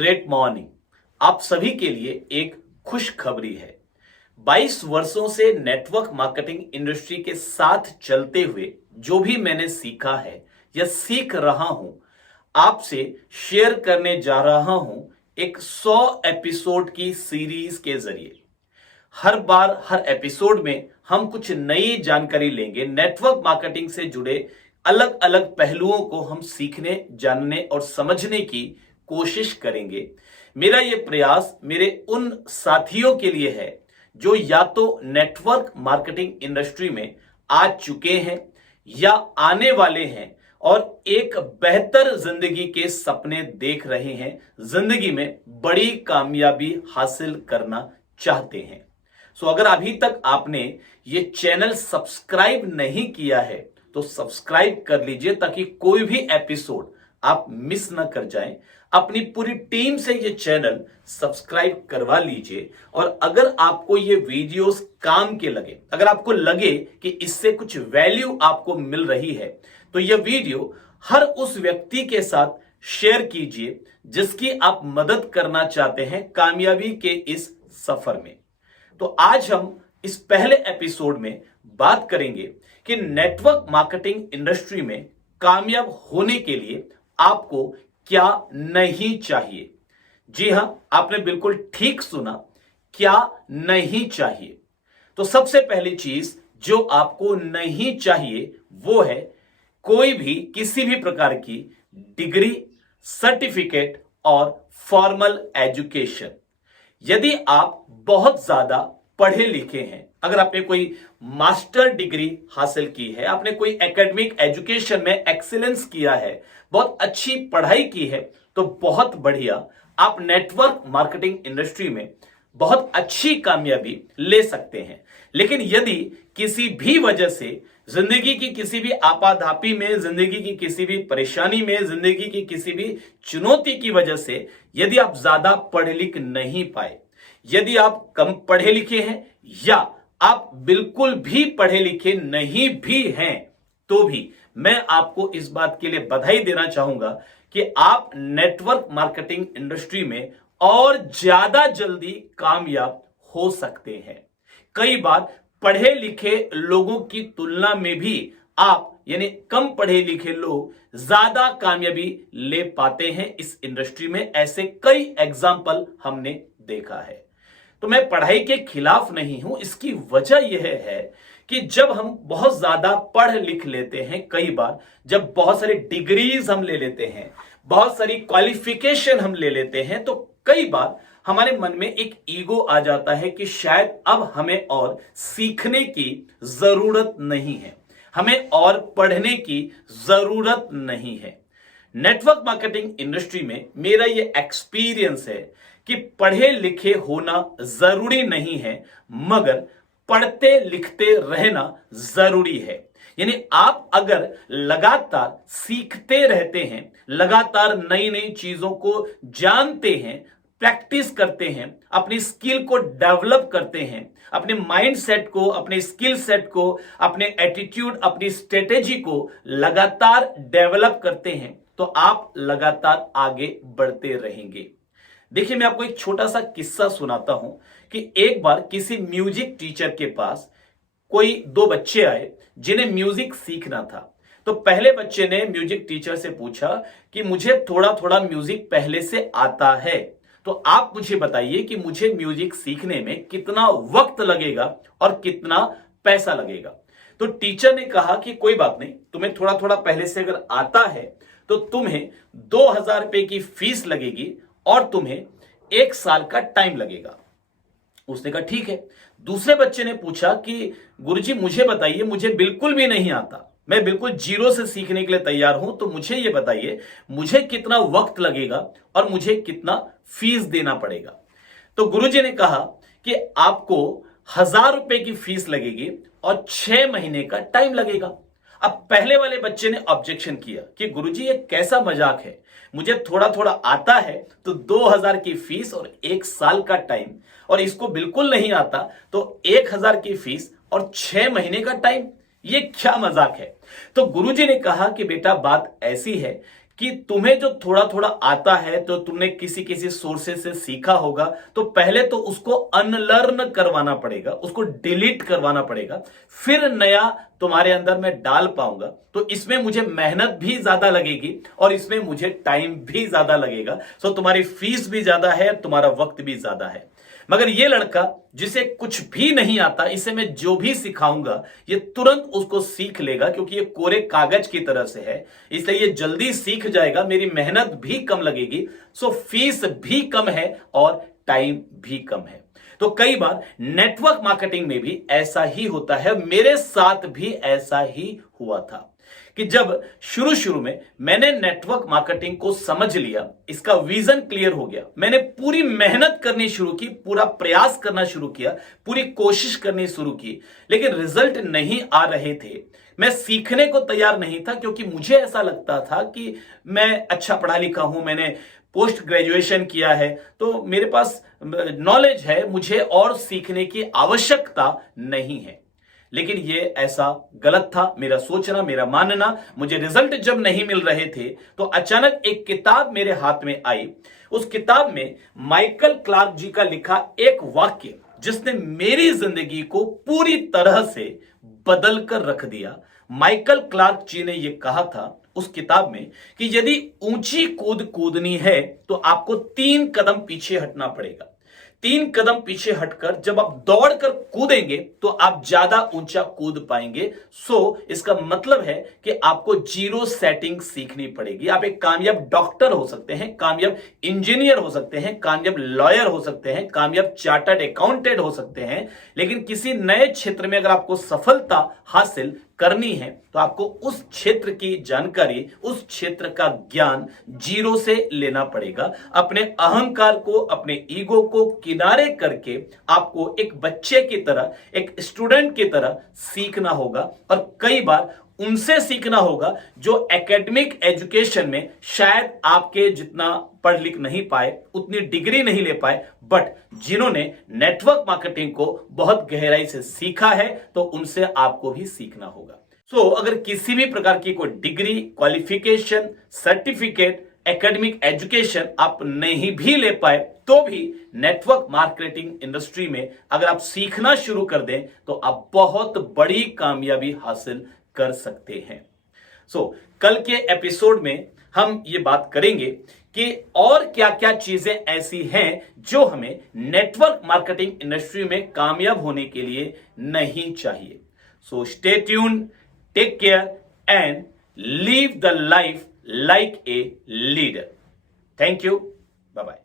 Great morning. आप सभी के लिए एक खुशखबरी है। 22 वर्षों से नेटवर्क मार्केटिंग इंडस्ट्री के साथ चलते हुए जो भी मैंने सीखा है या सीख रहा हूं, आपसे शेयर करने जा रहा हूं एक 100 एपिसोड की सीरीज के जरिए। हर बार हर एपिसोड में हम कुछ नई जानकारी लेंगे। नेटवर्क मार्केटिंग से जुड़े अलग अलग पहलुओं को हम सीखने, जानने और समझने की कोशिश करेंगे। मेरा यह प्रयास मेरे उन साथियों के लिए है जो या तो नेटवर्क मार्केटिंग इंडस्ट्री में आ चुके हैं या आने वाले हैं और एक बेहतर जिंदगी के सपने देख रहे हैं, जिंदगी में बड़ी कामयाबी हासिल करना चाहते हैं। अगर अभी तक आपने ये चैनल सब्सक्राइब नहीं किया है तो सब्सक्राइब कर लीजिए ताकि कोई भी एपिसोड आप मिस ना कर जाएं। अपनी पूरी टीम से ये चैनल सब्सक्राइब करवा लीजिए। और अगर आपको ये वीडियोस काम के लगे, अगर आपको लगे कि इससे कुछ वैल्यू आपको मिल रही है, तो ये वीडियो हर उस व्यक्ति के साथ शेयर कीजिए जिसकी आप मदद करना चाहते हैं कामयाबी के इस सफर में। तो आज हम इस पहले एपिसोड में बात करेंगे कि नेटवर्क मार्केटिंग इंडस्ट्री में कामयाब होने के लिए आपको क्या नहीं चाहिए। जी हां, आपने बिल्कुल ठीक सुना, क्या नहीं चाहिए। तो सबसे पहली चीज जो आपको नहीं चाहिए वो है कोई भी किसी भी प्रकार की डिग्री, सर्टिफिकेट और फॉर्मल एजुकेशन। यदि आप बहुत ज्यादा पढ़े लिखे हैं, अगर आपने कोई मास्टर डिग्री हासिल की है, आपने कोई एकेडमिक एजुकेशन में एक्सीलेंस किया है, बहुत अच्छी पढ़ाई की है, तो बहुत बढ़िया, आप नेटवर्क मार्केटिंग इंडस्ट्री में बहुत अच्छी कामयाबी ले सकते हैं। लेकिन यदि किसी भी वजह से जिंदगी की किसी भी आपाधापी में, जिंदगी की किसी भी परेशानी में, जिंदगी की किसी भी चुनौती की वजह से यदि आप ज्यादा पढ़े लिख नहीं पाए, यदि आप कम पढ़े लिखे हैं या आप बिल्कुल भी पढ़े लिखे नहीं भी हैं, तो भी मैं आपको इस बात के लिए बधाई देना चाहूंगा कि आप नेटवर्क मार्केटिंग इंडस्ट्री में और ज्यादा जल्दी कामयाब हो सकते हैं। कई बार पढ़े लिखे लोगों की तुलना में भी आप यानी कम पढ़े लिखे लोग ज्यादा कामयाबी ले पाते हैं इस इंडस्ट्री में। ऐसे कई एग्जाम्पल हमने देखा है। तो मैं पढ़ाई के खिलाफ नहीं हूं, इसकी वजह यह है कि जब हम बहुत ज्यादा पढ़ लिख लेते हैं, कई बार जब बहुत सारी डिग्रीज हम ले लेते हैं, बहुत सारी क्वालिफिकेशन हम ले लेते हैं, तो कई बार हमारे मन में एक ईगो आ जाता है कि शायद अब हमें और सीखने की जरूरत नहीं है, हमें और पढ़ने की जरूरत नहीं है। नेटवर्क मार्केटिंग इंडस्ट्री में मेरा ये एक्सपीरियंस है कि पढ़े लिखे होना जरूरी नहीं है, मगर पढ़ते लिखते रहना जरूरी है। यानी आप अगर लगातार सीखते रहते हैं, लगातार नई नई चीजों को जानते हैं, प्रैक्टिस करते हैं, अपनी स्किल को डेवलप करते हैं, अपने माइंड सेट को, अपने स्किल सेट को, अपने एटीट्यूड, अपनी स्ट्रेटेजी को लगातार डेवलप करते हैं, तो आप लगातार आगे बढ़ते रहेंगे। देखिए, मैं आपको एक छोटा सा किस्सा सुनाता हूं कि एक बार किसी म्यूजिक टीचर के पास कोई दो बच्चे आए जिन्हें म्यूजिक सीखना था। तो पहले बच्चे ने म्यूजिक टीचर से पूछा कि मुझे थोड़ा थोड़ा म्यूजिक पहले से आता है, तो आप मुझे बताइए कि मुझे म्यूजिक सीखने में कितना वक्त लगेगा और कितना पैसा लगेगा। तो टीचर ने कहा कि कोई बात नहीं, तुम्हें थोड़ा थोड़ा पहले से अगर आता है तो तुम्हें 2000 रुपए की फीस लगेगी और तुम्हें 1 साल का टाइम लगेगा। उसने कहा ठीक है। दूसरे बच्चे ने पूछा कि गुरुजी मुझे बताइए, मुझे बिल्कुल भी नहीं आता, मैं बिल्कुल जीरो से सीखने के लिए तैयार हूं, तो मुझे यह बताइए मुझे कितना वक्त लगेगा और मुझे कितना फीस देना पड़ेगा। तो गुरुजी ने कहा कि आपको 1000 रुपए की फीस लगेगी और 6 महीने का टाइम लगेगा। अब पहले वाले बच्चे ने ऑब्जेक्शन किया कि गुरुजी ये कैसा मजाक है, मुझे थोड़ा थोड़ा आता है तो 2000 की फीस और 1 साल का टाइम, और इसको बिल्कुल नहीं आता तो 1000 की फीस और 6 महीने का टाइम, ये क्या मजाक है। तो गुरुजी ने कहा कि बेटा बात ऐसी है कि तुम्हें जो थोड़ा थोड़ा आता है तो तुमने किसी किसी सोर्सेस से सीखा होगा, तो पहले तो उसको अनलर्न करवाना पड़ेगा, उसको डिलीट करवाना पड़ेगा, फिर नया तुम्हारे अंदर मैं डाल पाऊंगा। तो इसमें मुझे मेहनत भी ज्यादा लगेगी और इसमें मुझे टाइम भी ज्यादा लगेगा। सो तुम्हारी फीस भी ज्यादा है, तुम्हारा वक्त भी ज्यादा है। मगर ये लड़का जिसे कुछ भी नहीं आता, इसे मैं जो भी सिखाऊंगा ये तुरंत उसको सीख लेगा, क्योंकि ये कोरे कागज की तरह से है, इसलिए ये जल्दी सीख जाएगा, मेरी मेहनत भी कम लगेगी। सो फीस भी कम है और टाइम भी कम है। तो कई बार नेटवर्क मार्केटिंग में भी ऐसा ही होता है, मेरे साथ भी ऐसा ही हुआ था कि जब शुरू शुरू में मैंने नेटवर्क मार्केटिंग को समझ लिया, इसका विजन क्लियर हो गया, मैंने पूरी मेहनत करनी शुरू की, पूरा प्रयास करना शुरू किया, पूरी कोशिश करनी शुरू की, लेकिन रिजल्ट नहीं आ रहे थे। मैं सीखने को तैयार नहीं था, क्योंकि मुझे ऐसा लगता था कि मैं अच्छा पढ़ा लिखा हूं, मैंने पोस्ट ग्रेजुएशन किया है, तो मेरे पास नॉलेज है, मुझे और सीखने की आवश्यकता नहीं है। लेकिन ये ऐसा गलत था, मेरा सोचना, मेरा मानना। मुझे रिजल्ट जब नहीं मिल रहे थे तो अचानक एक किताब मेरे हाथ में आई। उस किताब में माइकल क्लार्क जी का लिखा एक वाक्य, जिसने मेरी जिंदगी को पूरी तरह से बदल कर रख दिया। माइकल क्लार्क जी ने यह कहा था उस किताब में कि यदि ऊंची कूद कूदनी है तो आपको 3 कदम पीछे हटना पड़ेगा। 3 कदम पीछे हटकर जब आप दौड़कर कूदेंगे तो आप ज्यादा ऊंचा कूद पाएंगे। इसका मतलब है कि आपको जीरो सेटिंग सीखनी पड़ेगी। आप एक कामयाब डॉक्टर हो सकते हैं, कामयाब इंजीनियर हो सकते हैं, कामयाब लॉयर हो सकते हैं, कामयाब चार्टर्ड अकाउंटेंट हो सकते हैं, लेकिन किसी नए क्षेत्र में अगर आपको सफलता हासिल करनी है तो आपको उस क्षेत्र की जानकारी, उस क्षेत्र का ज्ञान जीरो से लेना पड़ेगा। अपने अहंकार को, अपने ईगो को किनारे करके आपको एक बच्चे की तरह, एक स्टूडेंट की तरह सीखना होगा। और कई बार उनसे सीखना होगा जो एकेडमिक एजुकेशन में शायद आपके जितना पढ़ लिख नहीं पाए, उतनी डिग्री नहीं ले पाए, बट जिन्होंने नेटवर्क मार्केटिंग को बहुत गहराई से सीखा है, तो उनसे आपको भी सीखना होगा। अगर किसी भी प्रकार की कोई degree, qualification, certificate, academic education आप नहीं भी ले पाए, तो भी नेटवर्क मार्केटिंग इंडस्ट्री में अगर आप सीखना शुरू कर दें तो आप बहुत बड़ी कामयाबी हासिल कर सकते हैं। कल के एपिसोड में हम ये बात करेंगे कि और क्या क्या चीजें ऐसी हैं जो हमें नेटवर्क मार्केटिंग इंडस्ट्री में कामयाब होने के लिए नहीं चाहिए। Stay tune, take care and live the life like a leader. Thank you. Bye-bye.